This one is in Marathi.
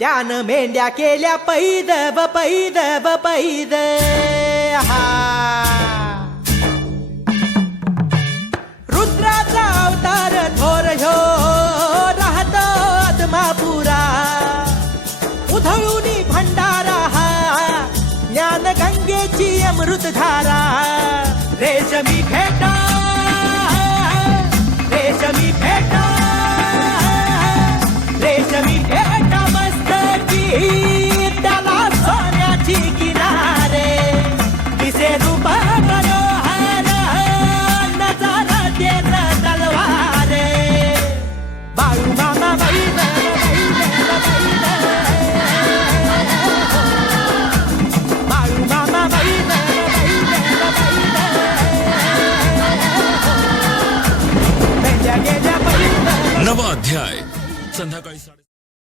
त्यानं मेंढ्या केल्या पैद व पैद. व पैद हा रुद्राचा अवतार थोर ह्यो राहतो आत्मापुरा. उधळून भंडारा हा ज्ञान गंगेची अमृतधारा रेशमी भेटा त्याला सोन्याची किनारे. दिसे रूप मनोहर नजारा देत तलवारे. बाळू मामा बैल बाळू मामा नवा अध्याय. संध्याकाळी साडे